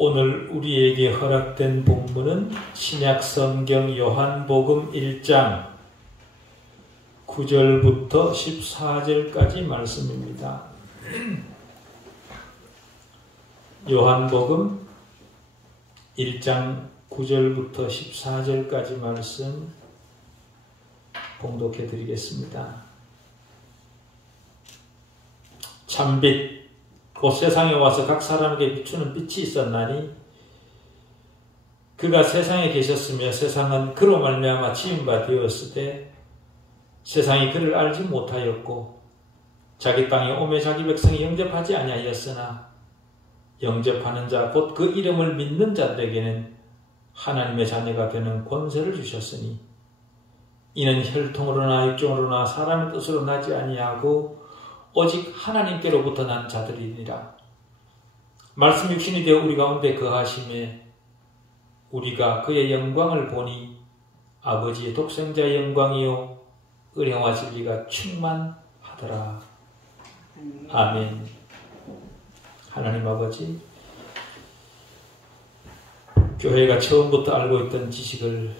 오늘 우리에게 허락된 본문은 신약성경 요한복음 1장 9절부터 14절까지 말씀입니다. 요한복음 1장 9절부터 14절까지 말씀 봉독해 드리겠습니다. 참빛 곧 세상에 와서 각 사람에게 비추는 빛이 있었나니 그가 세상에 계셨으며 세상은 그로 말미암아 지은 바 되었을 때 세상이 그를 알지 못하였고 자기 땅에 오매 자기 백성이 영접하지 아니하였으나 영접하는 자 곧 그 이름을 믿는 자들에게는 하나님의 자녀가 되는 권세를 주셨으니 이는 혈통으로나 육종으로나 사람의 뜻으로 나지 아니하고 오직 하나님께로부터 난 자들이니라. 말씀 육신이 되어 우리 가운데 거하심에 우리가 그의 영광을 보니 아버지의 독생자의 영광이요 은혜와 진리가 충만하더라. 아멘. 하나님 아버지, 교회가 처음부터 알고 있던 지식을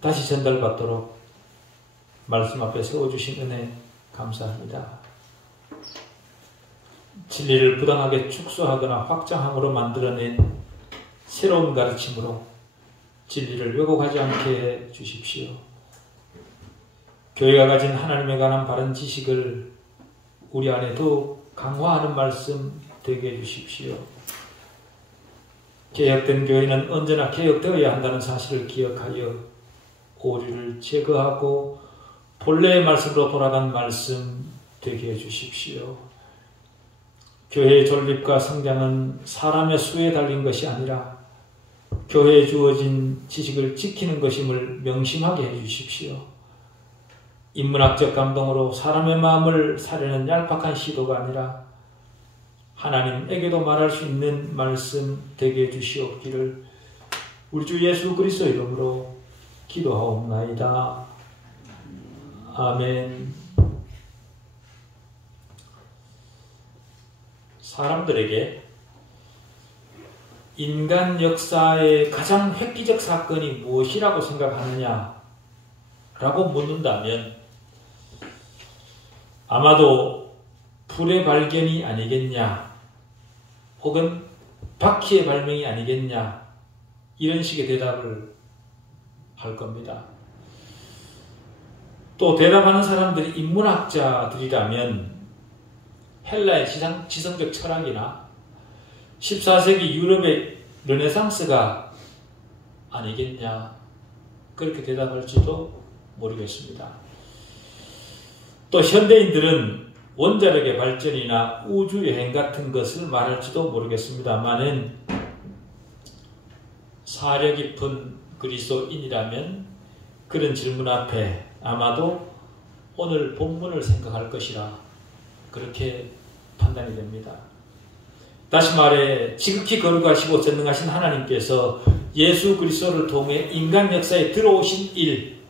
다시 전달받도록 말씀 앞에 세워주신 은혜 감사합니다. 진리를 부당하게 축소하거나 확장함으로 만들어낸 새로운 가르침으로 진리를 왜곡하지 않게 해 주십시오. 교회가 가진 하나님에 관한 바른 지식을 우리 안에 더욱 강화하는 말씀 되게 해 주십시오. 개혁된 교회는 언제나 개혁되어야 한다는 사실을 기억하여 오류를 제거하고 본래의 말씀으로 돌아간 말씀 되게 해 주십시오. 교회의 존립과 성장은 사람의 수에 달린 것이 아니라 교회에 주어진 지식을 지키는 것임을 명심하게 해 주십시오. 인문학적 감동으로 사람의 마음을 사려는 얄팍한 시도가 아니라 하나님에게도 말할 수 있는 말씀 되게 해 주시옵기를 우리 주 예수 그리스도 이름으로 기도하옵나이다. 아멘. 사람들에게 인간 역사의 가장 획기적 사건이 무엇이라고 생각하느냐 라고 묻는다면 아마도 불의 발견이 아니겠냐 혹은 바퀴의 발명이 아니겠냐 이런 식의 대답을 할 겁니다. 또 대답하는 사람들이 인문학자들이라면 헬라의 지성적 철학이나 14세기 유럽의 르네상스가 아니겠냐 그렇게 대답할지도 모르겠습니다. 또 현대인들은 원자력의 발전이나 우주여행 같은 것을 말할지도 모르겠습니다만은 사려 깊은 그리스도인이라면 그런 질문 앞에 아마도 오늘 본문을 생각할 것이라 그렇게 판단이 됩니다. 다시 말해 지극히 거룩하시고 전능하신 하나님께서 예수 그리스도를 통해 인간 역사에 들어오신 일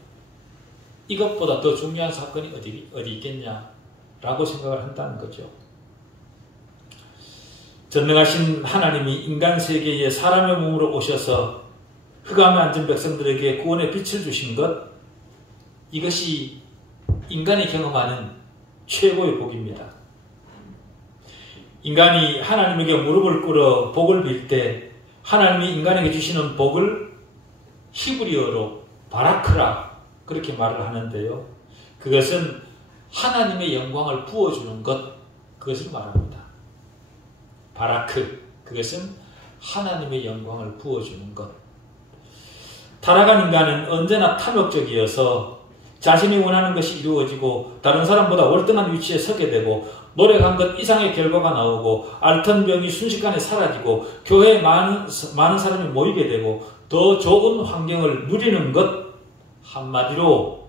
이것보다 더 중요한 사건이 어디 있겠냐라고 생각을 한다는 거죠. 전능하신 하나님이 인간 세계에 사람의 몸으로 오셔서 흑암에 앉은 백성들에게 구원의 빛을 주신 것 이것이 인간이 경험하는 최고의 복입니다. 인간이 하나님에게 무릎을 꿇어 복을 빌 때 하나님이 인간에게 주시는 복을 히브리어로 바라크라 그렇게 말을 하는데요. 그것은 하나님의 영광을 부어주는 것 그것을 말합니다. 바라크 그것은 하나님의 영광을 부어주는 것. 타락한 인간은 언제나 탐욕적이어서 자신이 원하는 것이 이루어지고 다른 사람보다 월등한 위치에 서게 되고 노력한 것 이상의 결과가 나오고 앓던 병이 순식간에 사라지고 교회에 많은 사람이 모이게 되고 더 좋은 환경을 누리는 것 한마디로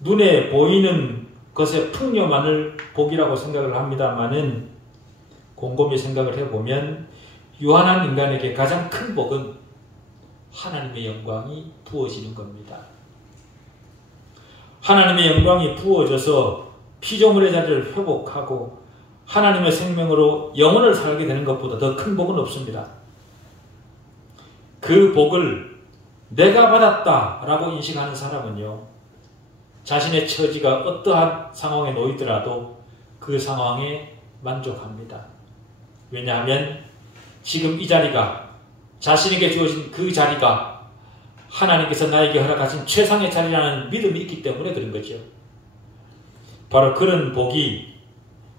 눈에 보이는 것의 풍요만을 복이라고 생각을 합니다마는 곰곰이 생각을 해보면 유한한 인간에게 가장 큰 복은 하나님의 영광이 부어지는 겁니다. 하나님의 영광이 부어져서 피조물의 자리를 회복하고 하나님의 생명으로 영혼을 살게 되는 것보다 더 큰 복은 없습니다. 그 복을 내가 받았다라고 인식하는 사람은요, 자신의 처지가 어떠한 상황에 놓이더라도 그 상황에 만족합니다. 왜냐하면 지금 이 자리가, 자신에게 주어진 그 자리가 하나님께서 나에게 허락하신 최상의 자리라는 믿음이 있기 때문에 그런 거죠. 바로 그런 복이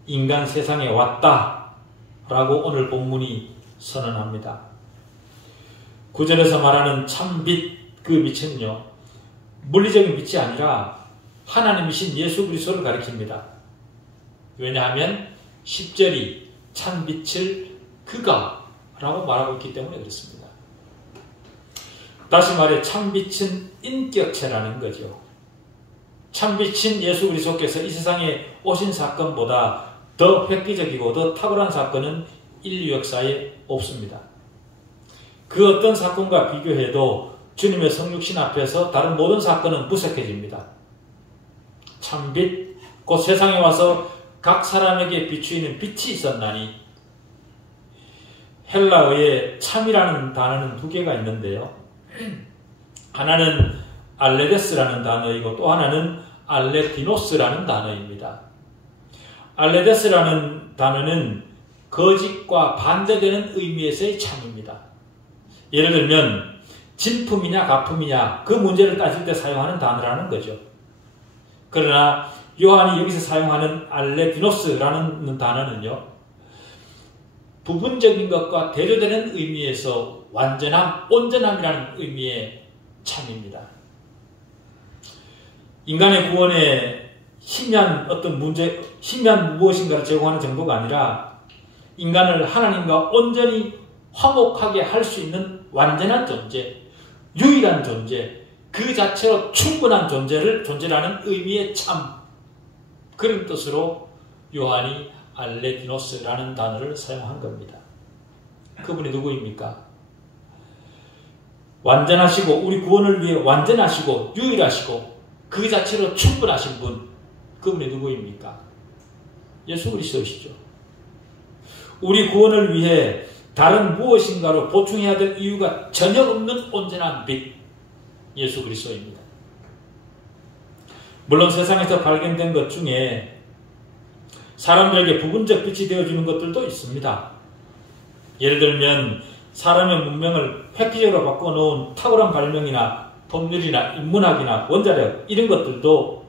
인간 세상에 왔다라고 오늘 본문이 선언합니다. 구절에서 말하는 참빛, 그 빛은요, 물리적인 빛이 아니라 하나님이신 예수 그리스도를 가리킵니다. 왜냐하면 10절이 참빛을 그가 라고 말하고 있기 때문에 그렇습니다. 다시 말해 참빛은 인격체라는 거죠. 참빛인 예수 그리스도께서 이 세상에 오신 사건보다 더 획기적이고 더 탁월한 사건은 인류 역사에 없습니다. 그 어떤 사건과 비교해도 주님의 성육신 앞에서 다른 모든 사건은 무색해집니다. 참빛, 곧 세상에 와서 각 사람에게 비추이는 빛이 있었나니. 헬라어에 참이라는 단어는 두 개가 있는데요. 하나는 알레데스라는 단어이고 또 하나는 알레디노스라는 단어입니다. 알레데스라는 단어는 거짓과 반대되는 의미에서의 참입니다. 예를 들면 진품이냐 가품이냐 그 문제를 따질 때 사용하는 단어라는 거죠. 그러나 요한이 여기서 사용하는 알레디노스라는 단어는요, 부분적인 것과 대조되는 의미에서 완전함, 온전함이라는 의미의 참입니다. 인간의 구원에 희미한 어떤 문제, 희미한 무엇인가를 제공하는 정도가 아니라 인간을 하나님과 온전히 화목하게 할 수 있는 완전한 존재, 유일한 존재, 그 자체로 충분한 존재라는 의미의 참, 그런 뜻으로 요한이 알레디노스라는 단어를 사용한 겁니다. 그분이 누구입니까? 완전하시고 우리 구원을 위해 완전하시고 유일하시고 그 자체로 충분하신 분, 그분이 누구입니까? 예수 그리스도시죠. 우리 구원을 위해 다른 무엇인가로 보충해야 될 이유가 전혀 없는 온전한 빛, 예수 그리스도입니다. 물론 세상에서 발견된 것 중에 사람들에게 부분적 빛이 되어주는 것들도 있습니다. 예를 들면 사람의 문명을 획기적으로 바꿔놓은 탁월한 발명이나 법률이나 인문학이나 원자력 이런 것들도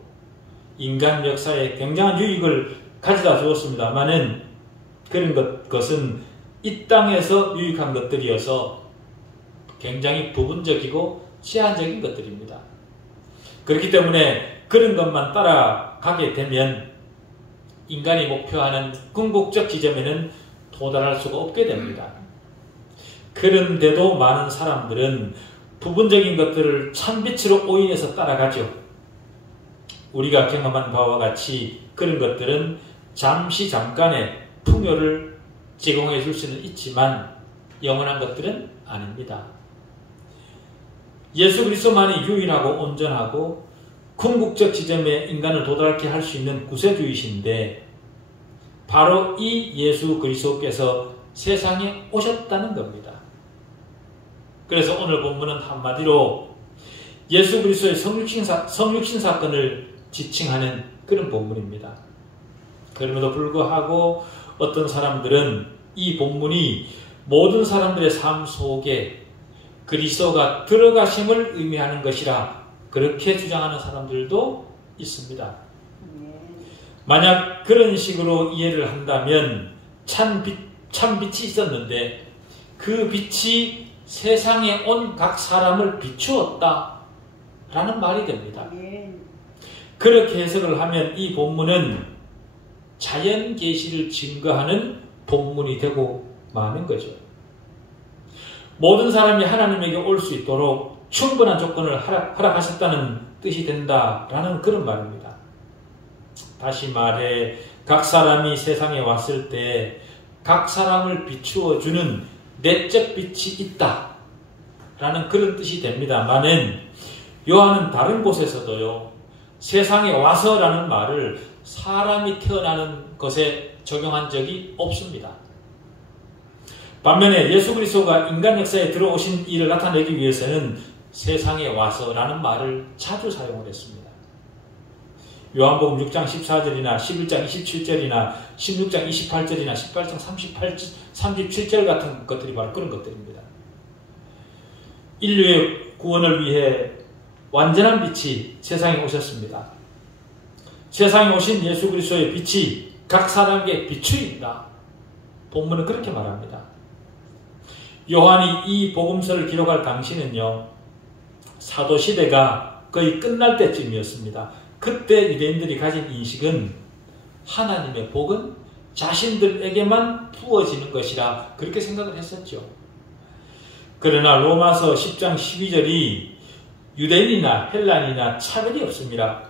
인간 역사에 굉장한 유익을 가져다 주었습니다만은 그런 것은 이 땅에서 유익한 것들이어서 굉장히 부분적이고 제한적인 것들입니다. 그렇기 때문에 그런 것만 따라가게 되면 인간이 목표하는 궁극적 지점에는 도달할 수가 없게 됩니다. 그런데도 많은 사람들은 부분적인 것들을 참빛으로 오인해서 따라가죠. 우리가 경험한 바와 같이 그런 것들은 잠시 잠깐의 풍요를 제공해 줄 수는 있지만 영원한 것들은 아닙니다. 예수 그리스도만이 유일하고 온전하고 궁극적 지점에 인간을 도달케 할 수 있는 구세주이신데 바로 이 예수 그리스도께서 세상에 오셨다는 겁니다. 그래서 오늘 본문은 한마디로 예수 그리스도의 성육신 사건을 지칭하는 그런 본문입니다. 그럼에도 불구하고 어떤 사람들은 이 본문이 모든 사람들의 삶 속에 그리스도가 들어가심을 의미하는 것이라 그렇게 주장하는 사람들도 있습니다. 만약 그런 식으로 이해를 한다면 참빛이 있었는데 그 빛이 세상에 온 각 사람을 비추었다 라는 말이 됩니다. 그렇게 해석을 하면 이 본문은 자연 계시를 증거하는 본문이 되고 마는 거죠. 모든 사람이 하나님에게 올 수 있도록 충분한 조건을 허락하셨다는 뜻이 된다라는 그런 말입니다. 다시 말해 각 사람이 세상에 왔을 때 각 사람을 비추어주는 내적 빛이 있다라는 그런 뜻이 됩니다만은 요한은 다른 곳에서도요, 세상에 와서라는 말을 사람이 태어나는 것에 적용한 적이 없습니다. 반면에 예수 그리스도가 인간 역사에 들어오신 일을 나타내기 위해서는 세상에 와서라는 말을 자주 사용을 했습니다. 요한복음 6장 14절이나 11장 27절이나 16장 28절이나 18장 37절 같은 것들이 바로 그런 것들입니다. 인류의 구원을 위해 완전한 빛이 세상에 오셨습니다. 세상에 오신 예수 그리스도의 빛이 각 사람에게 비추인다. 본문은 그렇게 말합니다. 요한이 이 복음서를 기록할 당시는요, 사도시대가 거의 끝날 때쯤이었습니다. 그때 유대인들이 가진 인식은 하나님의 복은 자신들에게만 부어지는 것이라 그렇게 생각을 했었죠. 그러나 로마서 10장 12절이 유대인이나 헬란이나 차별이 없습니다.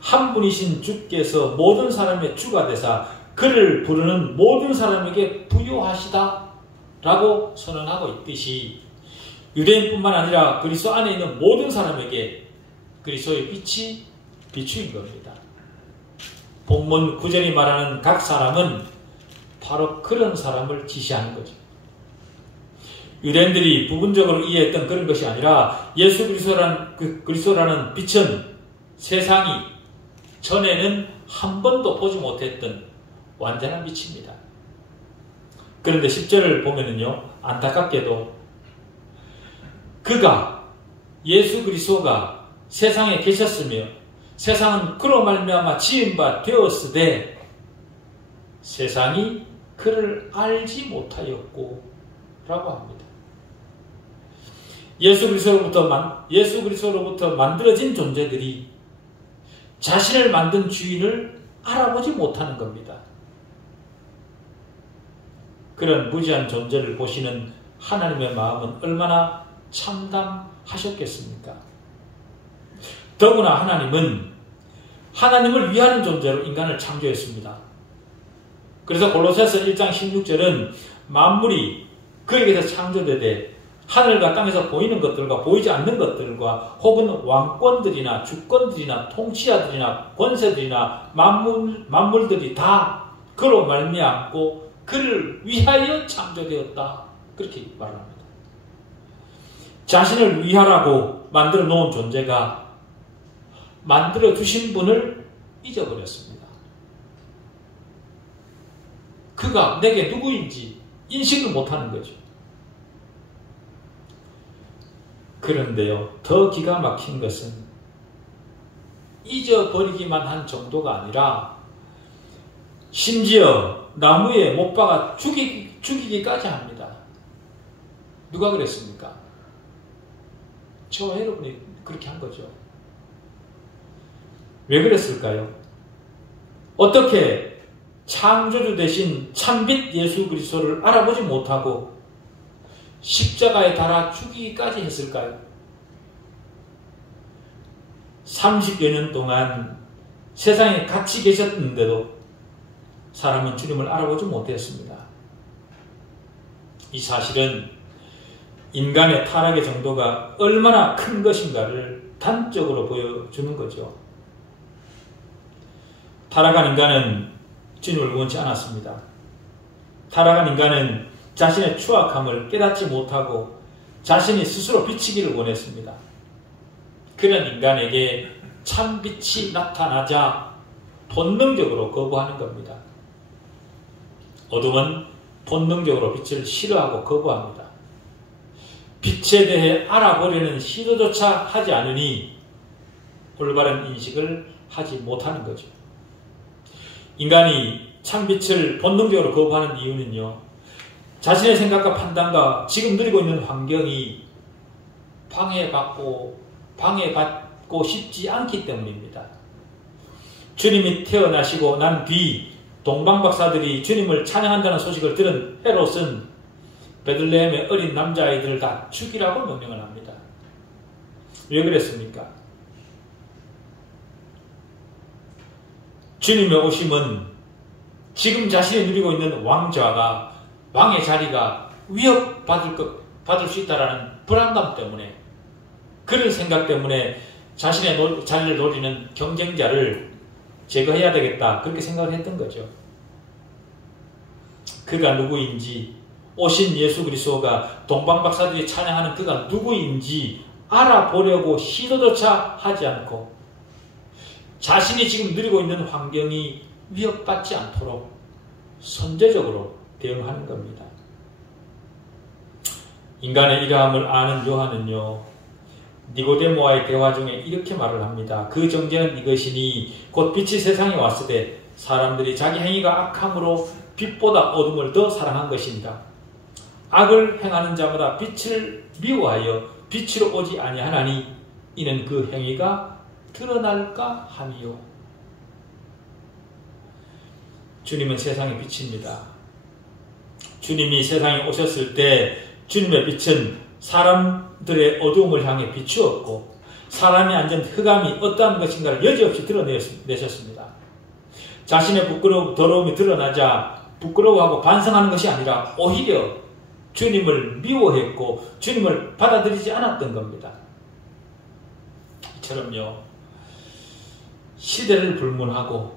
한 분이신 주께서 모든 사람의 주가 되사 그를 부르는 모든 사람에게 부요하시다 라고 선언하고 있듯이 유대인뿐만 아니라 그리스도 안에 있는 모든 사람에게 그리스도의 빛이 비추인 겁니다. 본문 9절이 말하는 각 사람은 바로 그런 사람을 지시하는 거죠. 유대인들이 부분적으로 이해했던 그런 것이 아니라 예수 그리스도라는 빛은 세상이 전에는 한 번도 보지 못했던 완전한 빛입니다. 그런데 10절을 보면은요, 안타깝게도 예수 그리스도가 세상에 계셨으며 세상은 그로 말미암아 지은 바 되었으되 세상이 그를 알지 못하였고 라고 합니다. 예수 그리스도로부터 만들어진 존재들이 자신을 만든 주인을 알아보지 못하는 겁니다. 그런 무지한 존재를 보시는 하나님의 마음은 얼마나 참담하셨겠습니까? 더구나 하나님은 하나님을 위하는 존재로 인간을 창조했습니다. 그래서 골로새서 1장 16절은 만물이 그에게서 창조되되 하늘과 땅에서 보이는 것들과 보이지 않는 것들과 혹은 왕권들이나 주권들이나 통치자들이나 권세들이나 만물들이 다 그로 말미암고 그를 위하여 창조되었다. 그렇게 말합니다. 자신을 위하라고 만들어 놓은 존재가 만들어 주신 분을 잊어버렸습니다. 그가 내게 누구인지 인식을 못하는 거죠. 그런데요, 더 기가 막힌 것은 잊어버리기만 한 정도가 아니라 심지어 나무에 못 박아 죽이기까지 합니다. 누가 그랬습니까? 저와 여러분이 그렇게 한 거죠. 왜 그랬을까요? 어떻게 창조주 대신 참빛 예수 그리스도를 알아보지 못하고 십자가에 달아 죽이기까지 했을까요? 30여 년 동안 세상에 같이 계셨는데도 사람은 주님을 알아보지 못했습니다. 이 사실은 인간의 타락의 정도가 얼마나 큰 것인가를 단적으로 보여주는 거죠. 타락한 인간은 주님을 원치 않았습니다. 타락한 인간은 자신의 추악함을 깨닫지 못하고 자신이 스스로 비치기를 원했습니다. 그런 인간에게 참빛이 나타나자 본능적으로 거부하는 겁니다. 어둠은 본능적으로 빛을 싫어하고 거부합니다. 빛에 대해 알아보려는 시도조차 하지 않으니 올바른 인식을 하지 못하는 거죠. 인간이 참빛을 본능적으로 거부하는 이유는요, 자신의 생각과 판단과 지금 누리고 있는 환경이 방해받고 싶지 않기 때문입니다. 주님이 태어나시고 난 뒤 동방박사들이 주님을 찬양한다는 소식을 들은 헤롯은 베들레헴의 어린 남자아이들을 다 죽이라고 명령을 합니다. 왜 그랬습니까? 주님의 오심은 지금 자신이 누리고 있는 왕의 자리가 위협받을 수 있다는 불안감 때문에, 그런 생각 때문에 자신의 자리를 노리는 경쟁자를 제거해야 되겠다, 그렇게 생각을 했던 거죠. 그가 누구인지 오신 예수 그리스도가 동방박사들이 찬양하는 그가 누구인지 알아보려고 시도조차 하지 않고 자신이 지금 누리고 있는 환경이 위협받지 않도록 선제적으로 대응하는 겁니다. 인간의 이러함을 아는 요한은요, 니고데모와의 대화 중에 이렇게 말을 합니다. 그 정죄는 이것이니 곧 빛이 세상에 왔을 때 사람들이 자기 행위가 악함으로 빛보다 어둠을 더 사랑한 것입니다. 악을 행하는 자마다 빛을 미워하여 빛으로 오지 아니하나니 이는 그 행위가 드러날까 함이요. 주님은 세상의 빛입니다. 주님이 세상에 오셨을 때 주님의 빛은 사람들의 어두움을 향해 비추었고 사람이 앉은 흑암이 어떠한 것인가를 여지없이 드러내셨습니다. 자신의 더러움이 드러나자 부끄러워하고 반성하는 것이 아니라 오히려 주님을 미워했고 주님을 받아들이지 않았던 겁니다. 이처럼요, 시대를 불문하고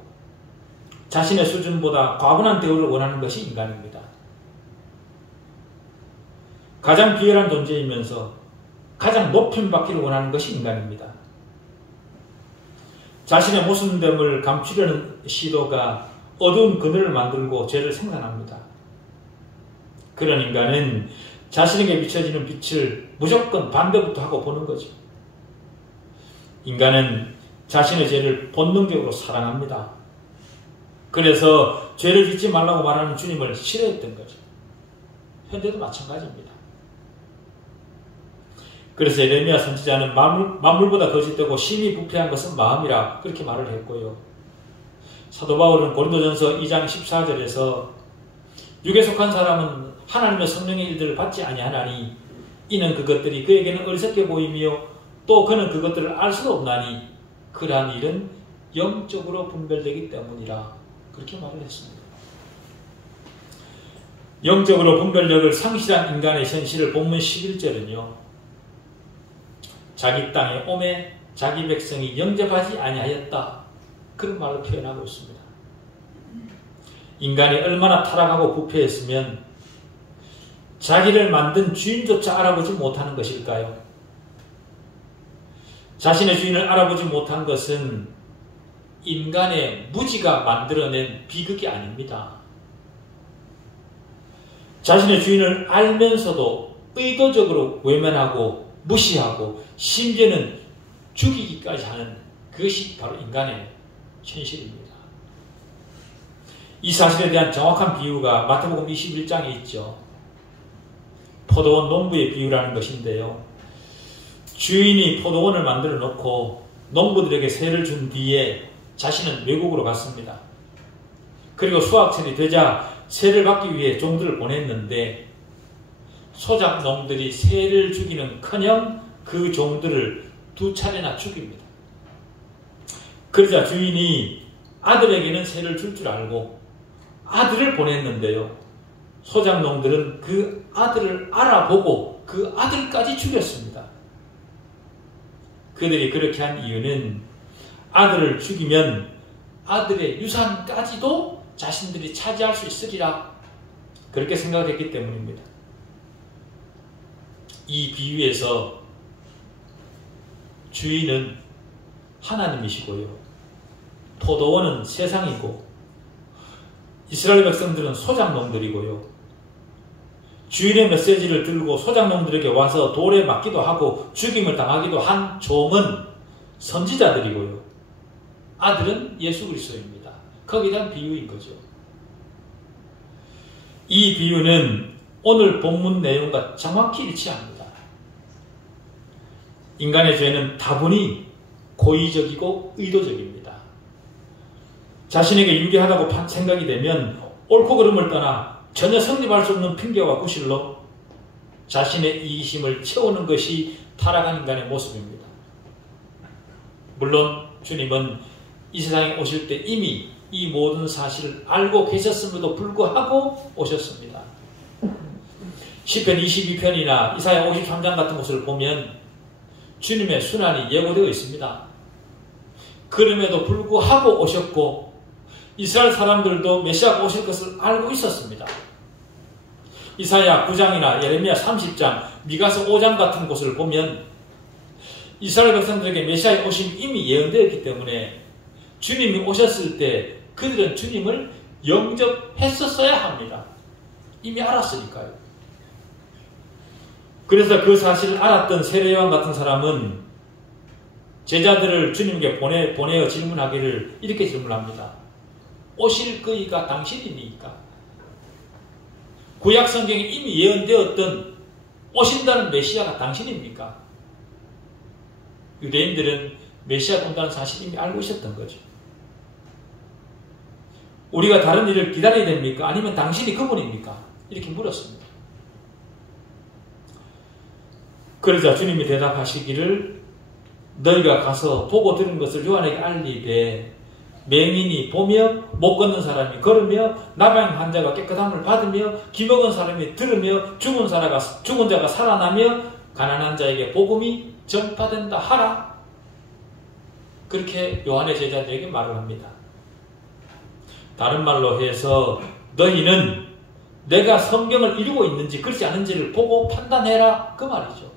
자신의 수준보다 과분한 대우를 원하는 것이 인간입니다. 가장 비열한 존재이면서 가장 높임 받기를 원하는 것이 인간입니다. 자신의 모순됨을 감추려는 시도가 어두운 그늘을 만들고 죄를 생산합니다. 그런 인간은 자신에게 비춰지는 빛을 무조건 반대부터 하고 보는 거죠. 인간은 자신의 죄를 본능적으로 사랑합니다. 그래서 죄를 짓지 말라고 말하는 주님을 싫어했던 거죠. 현대도 마찬가지입니다. 그래서 예레미야 선지자는 만물보다 거짓되고 심히 부패한 것은 마음이라 그렇게 말을 했고요. 사도 바울은 고린도전서 2장 14절에서 육에 속한 사람은 하나님의 성령의 일들을 받지 아니하나니 이는 그것들이 그에게는 어리석게 보이며 또 그는 그것들을 알 수도 없나니 그러한 일은 영적으로 분별되기 때문이라 그렇게 말을 했습니다. 영적으로 분별력을 상실한 인간의 현실을 본문 11절은요, 자기 땅에 오매 자기 백성이 영접하지 아니하였다, 그런 말로 표현하고 있습니다. 인간이 얼마나 타락하고 부패했으면 자기를 만든 주인조차 알아보지 못하는 것일까요? 자신의 주인을 알아보지 못한 것은 인간의 무지가 만들어낸 비극이 아닙니다. 자신의 주인을 알면서도 의도적으로 외면하고 무시하고 심지어는 죽이기까지 하는 그것이 바로 인간의 현실입니다. 이 사실에 대한 정확한 비유가 마태복음 21장에 있죠. 포도원 농부의 비유라는 것인데요. 주인이 포도원을 만들어 놓고 농부들에게 세를 준 뒤에 자신은 외국으로 갔습니다. 그리고 수확철이 되자 세를 받기 위해 종들을 보냈는데 소작농들이 새를 죽이는커녕 그 종들을 2차례나 죽입니다. 그러자 주인이 아들에게는 새를 줄 줄 알고 아들을 보냈는데요, 소작농들은 그 아들을 알아보고 그 아들까지 죽였습니다. 그들이 그렇게 한 이유는 아들을 죽이면 아들의 유산까지도 자신들이 차지할 수 있으리라 그렇게 생각했기 때문입니다. 이 비유에서 주인은 하나님이시고요, 포도원은 세상이고 이스라엘 백성들은 소작농들이고요, 주인의 메시지를 들고 소작농들에게 와서 돌에 맞기도 하고 죽임을 당하기도 한 종은 선지자들이고요, 아들은 예수 그리스도입니다. 거기에 대한 비유인 거죠. 이 비유는 오늘 본문 내용과 정확히 일치합니다. 인간의 죄는 다분히 고의적이고 의도적입니다. 자신에게 유리하다고 생각이 되면 옳고 그름을 떠나 전혀 성립할 수 없는 핑계와 구실로 자신의 이기심을 채우는 것이 타락한 인간의 모습입니다. 물론 주님은 이 세상에 오실 때 이미 이 모든 사실을 알고 계셨음에도 불구하고 오셨습니다. 시편 22편이나 이사야 53장 같은 곳을 보면 주님의 순환이 예고되어 있습니다. 그럼에도 불구하고 오셨고 이스라엘 사람들도 메시아가 오실 것을 알고 있었습니다. 이사야 9장이나 예레미야 30장, 미가서 5장 같은 곳을 보면 이스라엘 백성들에게 메시아의 오심이 이미 예언되었기 때문에 주님이 오셨을 때 그들은 주님을 영접했었어야 합니다. 이미 알았으니까요. 그래서 그 사실을 알았던 세례요한 같은 사람은 제자들을 주님께 보내어 질문하기를 이렇게 질문합니다. 오실 그이가 당신이니까? 구약 성경에 이미 예언되었던 오신다는 메시아가 당신입니까? 유대인들은 메시아가 온다는 사실을 이미 알고 있었던 거죠. 우리가 다른 일을 기다려야 됩니까? 아니면 당신이 그분입니까? 이렇게 물었습니다. 그러자 주님이 대답하시기를 너희가 가서 보고 들은 것을 요한에게 알리되 맹인이 보며 못 걷는 사람이 걸으며 나병 환자가 깨끗함을 받으며 기먹은 사람이 들으며 죽은 자가 살아나며 가난한 자에게 복음이 전파된다 하라. 그렇게 요한의 제자들에게 말을 합니다. 다른 말로 해서 너희는 내가 성경을 이루고 있는지 그렇지 않은지를 보고 판단해라 그 말이죠.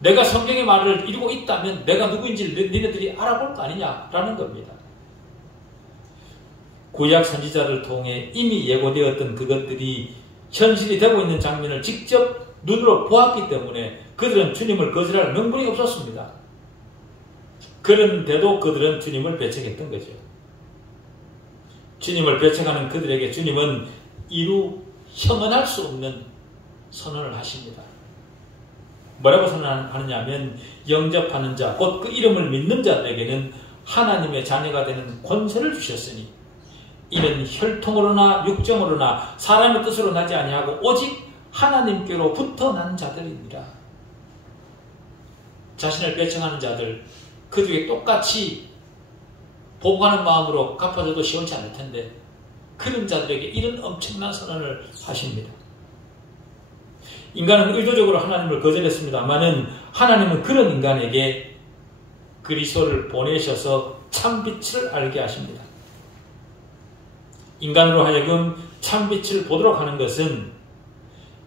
내가 성경의 말을 이루고 있다면 내가 누구인지를 니네들이 알아볼 거 아니냐라는 겁니다. 구약 선지자를 통해 이미 예고되었던 그것들이 현실이 되고 있는 장면을 직접 눈으로 보았기 때문에 그들은 주님을 거절할 명분이 없었습니다. 그런데도 그들은 주님을 배척했던 거죠. 주님을 배척하는 그들에게 주님은 이루 형언할 수 없는 선언을 하십니다. 뭐라고 선언하느냐 하면 영접하는 자, 곧 그 이름을 믿는 자들에게는 하나님의 자녀가 되는 권세를 주셨으니 이는 혈통으로나 육정으로나 사람의 뜻으로 나지 아니하고 오직 하나님께로부터 난 자들이니라. 자신을 배척하는 자들, 그들에게 똑같이 보복하는 마음으로 갚아줘도 시원치 않을 텐데 그런 자들에게 이런 엄청난 선언을 하십니다. 인간은 의도적으로 하나님을 거절했습니다만은 하나님은 그런 인간에게 그리스도를 보내셔서 참빛을 알게 하십니다. 인간으로 하여금 참빛을 보도록 하는 것은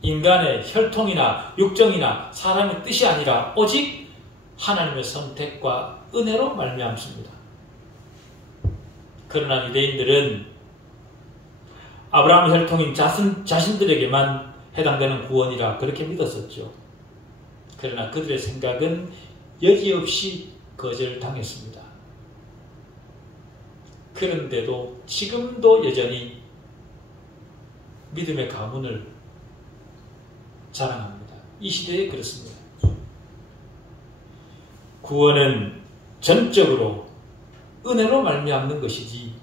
인간의 혈통이나 육정이나 사람의 뜻이 아니라 오직 하나님의 선택과 은혜로 말미암습니다. 그러나 유대인들은 아브라함 혈통인 자신들에게만 해당되는 구원이라 그렇게 믿었었죠. 그러나 그들의 생각은 여지없이 거절당했습니다. 그런데도 지금도 여전히 믿음의 가문을 자랑합니다. 이 시대에 그렇습니다. 구원은 전적으로 은혜로 말미암는 것이지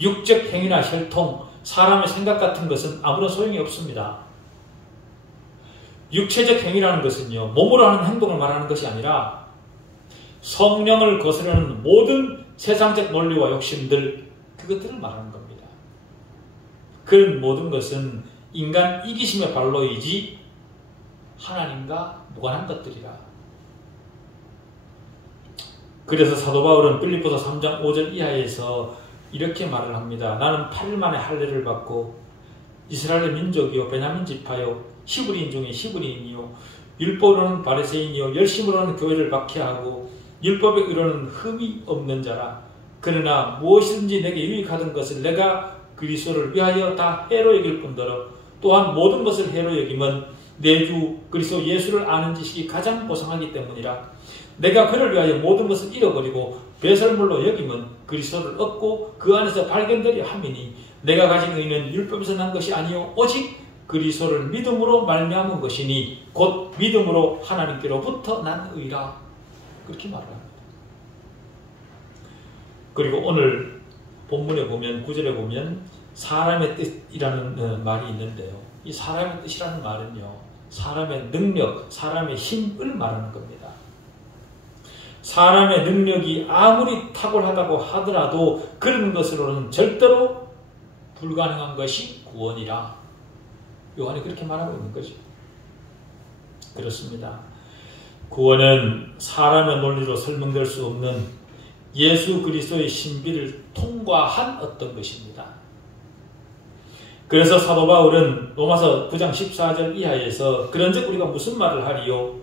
육적 행위나 혈통, 사람의 생각 같은 것은 아무런 소용이 없습니다. 육체적 행위라는 것은요, 몸으로 하는 행동을 말하는 것이 아니라 성령을 거스르는 모든 세상적 논리와 욕심들, 그것들을 말하는 겁니다. 그런 모든 것은 인간 이기심의 발로이지 하나님과 무관한 것들이라. 그래서 사도 바울은 빌립보서 3장 5절 이하에서 이렇게 말을 합니다. 나는 8일 만에 할례를 받고 이스라엘의 민족이요 베냐민 지파요 히브리인 중에 히브리인이요 율법으로는 바리새인이요 열심으로는 교회를 박해하고 율법에 의로는 흠이 없는 자라. 그러나 무엇이든지 내게 유익하던 것을 내가 그리스도를 위하여 다 해로 여길 뿐더러 또한 모든 것을 해로 여김은 내 주 그리스도 예수를 아는 지식이 가장 보상하기 때문이라. 내가 그를 위하여 모든 것을 잃어버리고 배설물로 여김은 그리스도를 얻고 그 안에서 발견되려 함이니 내가 가진 의는 율법에서 난 것이 아니요 오직 그리스도를 믿음으로 말미암은 것이니 곧 믿음으로 하나님께로부터 난 의라. 그렇게 말합니다. 그리고 오늘 본문에 보면 9절에 보면 사람의 뜻이라는 말이 있는데요. 이 사람의 뜻이라는 말은요, 사람의 능력, 사람의 힘을 말하는 겁니다. 사람의 능력이 아무리 탁월하다고 하더라도 그런 것으로는 절대로 불가능한 것이 구원이라. 요한이 그렇게 말하고 있는 거죠. 그렇습니다. 구원은 사람의 논리로 설명될 수 없는 예수 그리스도의 신비를 통과한 어떤 것입니다. 그래서 사도 바울은 로마서 9장 14절 이하에서 그런즉 우리가 무슨 말을 하리요?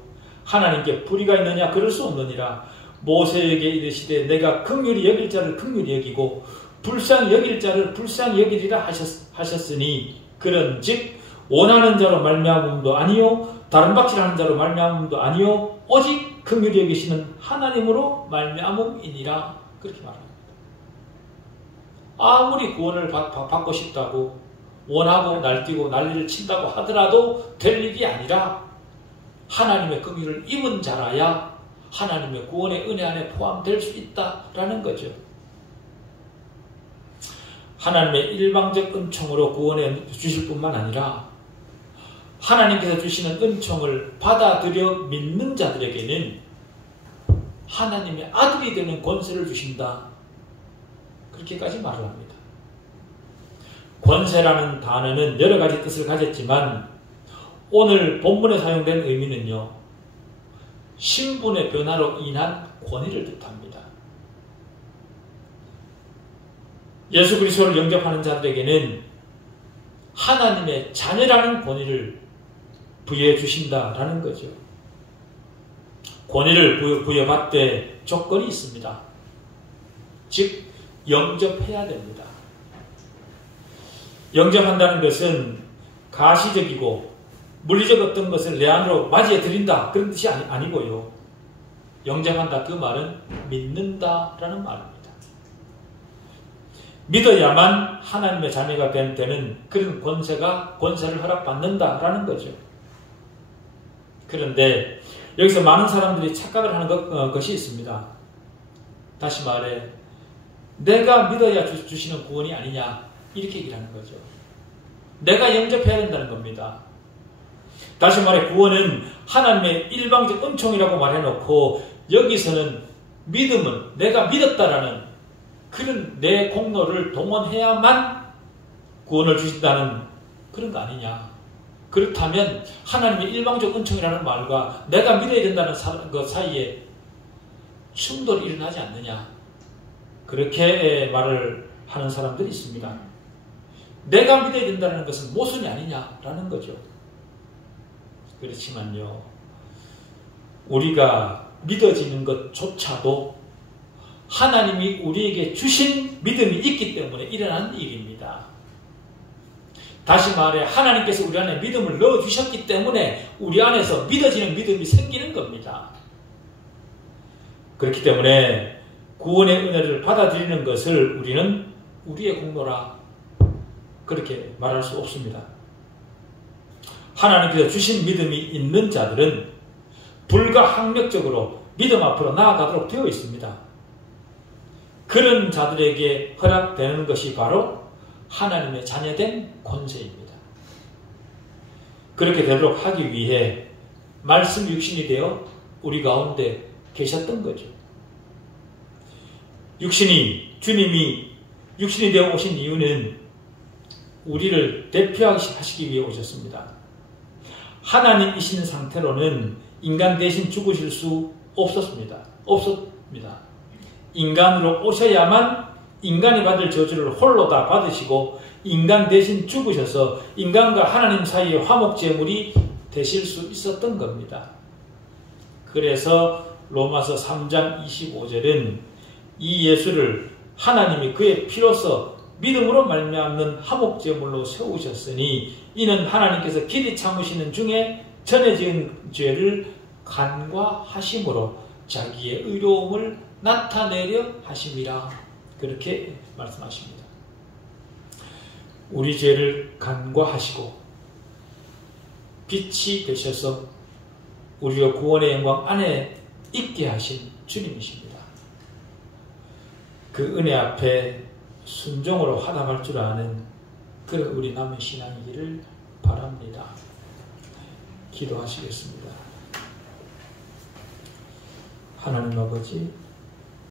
하나님께 불의가 있느냐? 그럴 수 없느니라. 모세에게 이르시되 내가 긍휼히 여길 자를 긍휼히 여기고 불쌍히 여길 자를 불쌍히 여기리라 하셨으니 그런즉 원하는 자로 말미암음도 아니요 다른 박질하는 자로 말미암음도 아니요 오직 긍휼히 여기시는 하나님으로 말미암음이니라. 그렇게 말합니다. 아무리 구원을 받고 싶다고 원하고 날뛰고 난리를 친다고 하더라도 될 일이 아니라 하나님의 긍휼을 입은 자라야 하나님의 구원의 은혜 안에 포함될 수 있다라는 거죠. 하나님의 일방적 은총으로 구원해 주실 뿐만 아니라 하나님께서 주시는 은총을 받아들여 믿는 자들에게는 하나님의 아들이 되는 권세를 주신다. 그렇게까지 말을 합니다. 권세라는 단어는 여러 가지 뜻을 가졌지만 오늘 본문에 사용된 의미는요, 신분의 변화로 인한 권위를 뜻합니다. 예수 그리스도를 영접하는 자들에게는 하나님의 자녀라는 권위를 부여해 주신다라는 거죠. 권위를 부여받되 조건이 있습니다. 즉 영접해야 됩니다. 영접한다는 것은 가시적이고 물리적 어떤 것을 내 안으로 맞이해 드린다 그런 뜻이 아니고요. 영접한다 그 말은 믿는다라는 말입니다. 믿어야만 하나님의 자녀가 되는 그런 권세를 허락받는다라는 거죠. 그런데 여기서 많은 사람들이 착각을 하는 것이 있습니다. 다시 말해 내가 믿어야 주시는 구원이 아니냐 이렇게 얘기를 하는 거죠. 내가 영접해야 된다는 겁니다. 다시 말해 구원은 하나님의 일방적 은총이라고 말해놓고 여기서는 믿음은 내가 믿었다라는 그런 내 공로를 동원해야만 구원을 주신다는 그런 거 아니냐. 그렇다면 하나님의 일방적 은총이라는 말과 내가 믿어야 된다는 것 사이에 충돌이 일어나지 않느냐. 그렇게 말을 하는 사람들이 있습니다. 내가 믿어야 된다는 것은 모순이 아니냐라는 거죠. 그렇지만요, 우리가 믿어지는 것조차도 하나님이 우리에게 주신 믿음이 있기 때문에 일어난 일입니다. 다시 말해 하나님께서 우리 안에 믿음을 넣어주셨기 때문에 우리 안에서 믿어지는 믿음이 생기는 겁니다. 그렇기 때문에 구원의 은혜를 받아들이는 것을 우리는 우리의 공로라 그렇게 말할 수 없습니다. 하나님께서 주신 믿음이 있는 자들은 불가항력적으로 믿음 앞으로 나아가도록 되어 있습니다. 그런 자들에게 허락되는 것이 바로 하나님의 자녀된 권세입니다. 그렇게 되도록 하기 위해 말씀 육신이 되어 우리 가운데 계셨던 거죠. 주님이 육신이 되어 오신 이유는 우리를 대표하시기 위해 오셨습니다. 하나님이신 상태로는 인간 대신 죽으실 수 없었습니다. 인간으로 오셔야만 인간이 받을 저주를 홀로 다 받으시고 인간 대신 죽으셔서 인간과 하나님 사이의 화목제물이 되실 수 있었던 겁니다. 그래서 로마서 3장 25절은 이 예수를 하나님이 그의 피로서 믿음으로 말미암는 화목제물로 세우셨으니 이는 하나님께서 길이 참으시는 중에 전에 지은 죄를 간과하심으로 자기의 의로움을 나타내려 하심이라 그렇게 말씀하십니다. 우리 죄를 간과하시고 빛이 되셔서 우리가 구원의 영광 안에 있게 하신 주님이십니다. 그 은혜 앞에 순종으로 화답할 줄 아는 그런 우리 남의 신앙이기를 바랍니다. 기도하시겠습니다. 하나님 아버지,